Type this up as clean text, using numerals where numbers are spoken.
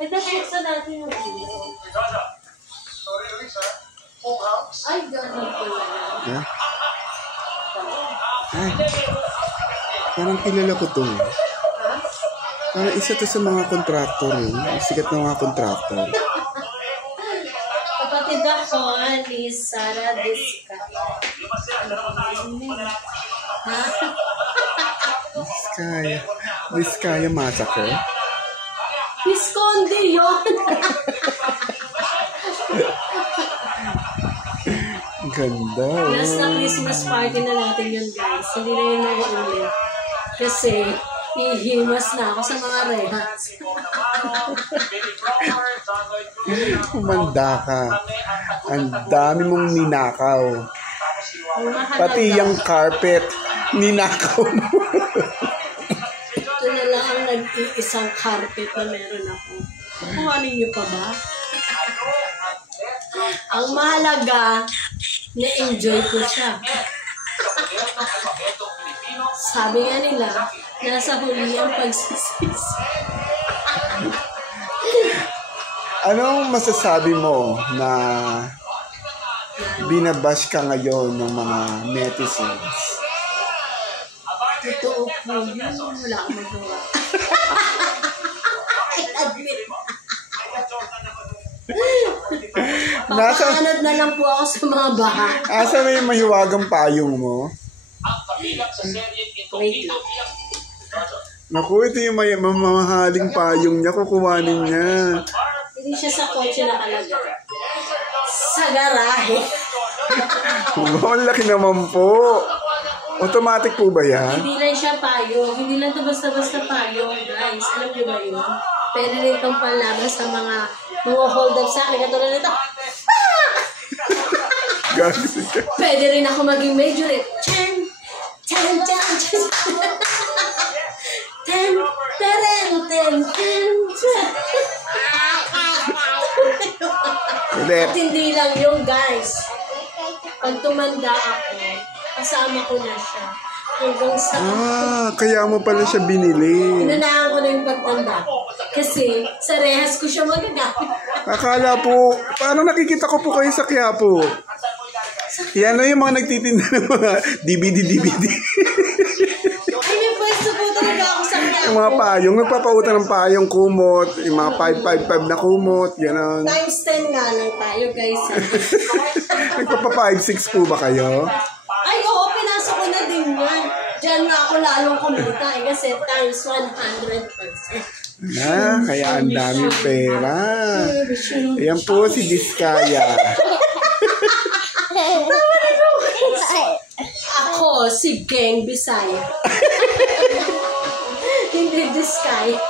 Nagdapiksa natin yung video. Ay, gano'n po yan. Yeah. Ay, parang kilala ko to. Parang isa to sa mga kontraktor. Sikat na mga kontraktor. Kapatid ako ni Sara Disca. Ha? Vizcaya Massacre. Visconde yun! Ganda. Last na Christmas party na natin yun, guys. Hindi na yun nag-ulit. Kasi, hihimas na ako sa mga rehas. Umanda ka. Ang dami mong ninakaw. Pati yung carpet, ninakaw mo. Ito na lang ang nag-iisang carpet na meron ako. Kuhanin niyo pa ba? Ang mahalaga, na-enjoy ko siya. Sabi nga nila, nasa huli ang pagsisisi. Anong masasabi mo na binabash ka ngayon ng mga netizens? Totoo po yun. Wala akong magawa. I admit. Papaanod na lang po ako sa mga baha. Asa na yung mahiwagang payong mo? Wait lang. Naku, ito yung mamahaling payong niya. Kukuhanin niya. Hindi siya sa kotse nakalagay. Sa garahe. Ang laki naman po. Automatic po ba yan? Hindi lang siya payong. Hindi lang ito basta-basta payong, guys. Alam niyo ba yun? Pwede rin itong panlaban sa mga hold up sa akin. Katulad nito. Pwede rin ako maging major eh. Chan! Chan! Chan! Chan! Ten! Teren! Ten! Ten! At hindi lang yung guys. Pag tumanda ako, kasama ko na siya. Hanggang sa... kaya mo pala siya binili. Inanahan ko na yung pagtanda. Kasi sa rehas ko siya magagamit. Akala po, paano nakikita ko po kayo sa Quiapo? Yan na yung mga nagtitinda ng mga DVD. Ay, may pwesto po talaga ako sa Quiapo. Yung mga payong, nagpapautan ng payong kumot, yung mga 555 na kumot, gano'n. Times 10 nga lang tayo, guys. Nagpapa 5-6 po ba kayo? Ay, oo, pinasok ko na din yan. Diyan nga ako lalong kumita kasi times 100%. Kaya ang dami pera. Ayan po si Vizcaya. Ako, si Geng Bisaya. Hindi Vizcaya.